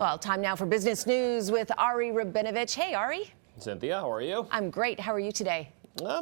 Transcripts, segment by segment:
Well, time now for business news with Ari Rabinovich. Hey, Ari. Cynthia, how are you? I'm great. How are you today?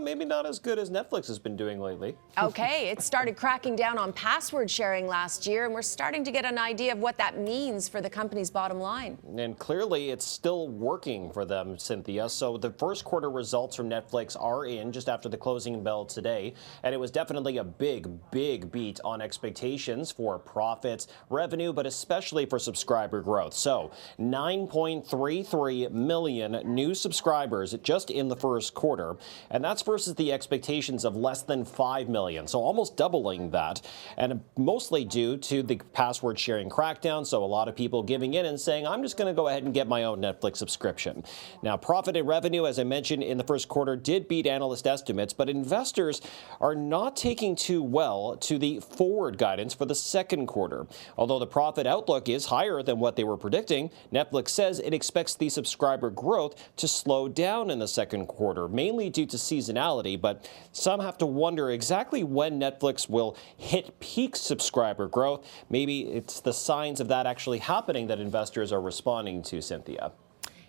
Maybe not as good as Netflix has been doing lately. Okay, it started cracking down on password sharing last year, and we're starting to get an idea of what that means for the company's bottom line. And clearly, it's still working for them, Cynthia. So the first quarter results from Netflix are in just after the closing bell today. And it was definitely a big beat on expectations for profits, revenue, but especially for subscriber growth. So 9.33 million new subscribers just in the first quarter. And that's versus the expectations of less than 5 million, so almost doubling that, and mostly due to the password sharing crackdown. So a lot of people giving in and saying, I'm just going to go ahead and get my own Netflix subscription. Now, profit and revenue, as I mentioned in the first quarter, did beat analyst estimates, but investors are not taking too well to the forward guidance for the second quarter. Although the profit outlook is higher than what they were predicting, Netflix says it expects the subscriber growth to slow down in the second quarter, mainly due to seasonality, but some have to wonder exactly when Netflix will hit peak subscriber growth. Maybe it's the signs of that actually happening that investors are responding to, Cynthia.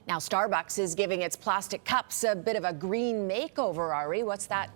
Now, Starbucks is giving its plastic cups a bit of a green makeover, Ari. What's that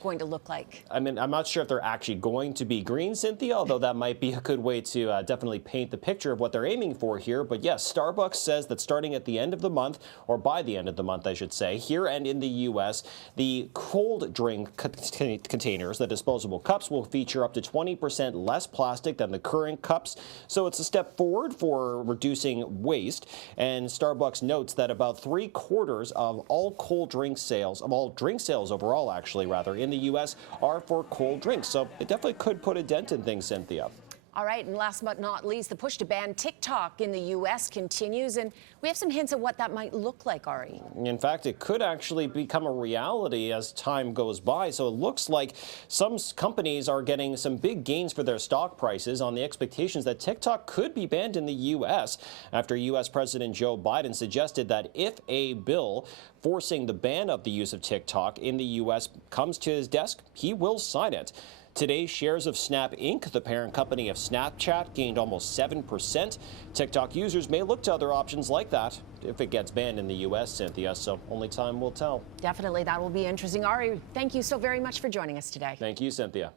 going to look like? I mean, I'm not sure if they're actually going to be green, Cynthia, although that might be a good way to definitely paint the picture of what they're aiming for here. But yes, Starbucks says that starting at the end of the month, or by the end of the month, I should say, here and in the U.S., the cold drink containers, the disposable cups, will feature up to 20% less plastic than the current cups. So it's a step forward for reducing waste. And Starbucks notes that about 3/4 of all cold drink sales, of all drink sales overall, actually, rather, in the U.S. are for cold drinks. So it definitely could put a dent in things, Cynthia. All right, and last but not least, the push to ban TikTok in the U.S. continues, and we have some hints of what that might look like, Ari. In fact, it could actually become a reality as time goes by. So it looks like some companies are getting some big gains for their stock prices on the expectations that TikTok could be banned in the U.S. after U.S. President Joe Biden suggested that if a bill forcing the ban of the use of TikTok in the U.S. comes to his desk, he will sign it. Today, shares of Snap Inc., the parent company of Snapchat, gained almost 7%. TikTok users may look to other options like that if it gets banned in the U.S., Cynthia, so only time will tell. Definitely, that will be interesting. Ari, thank you so very much for joining us today. Thank you, Cynthia.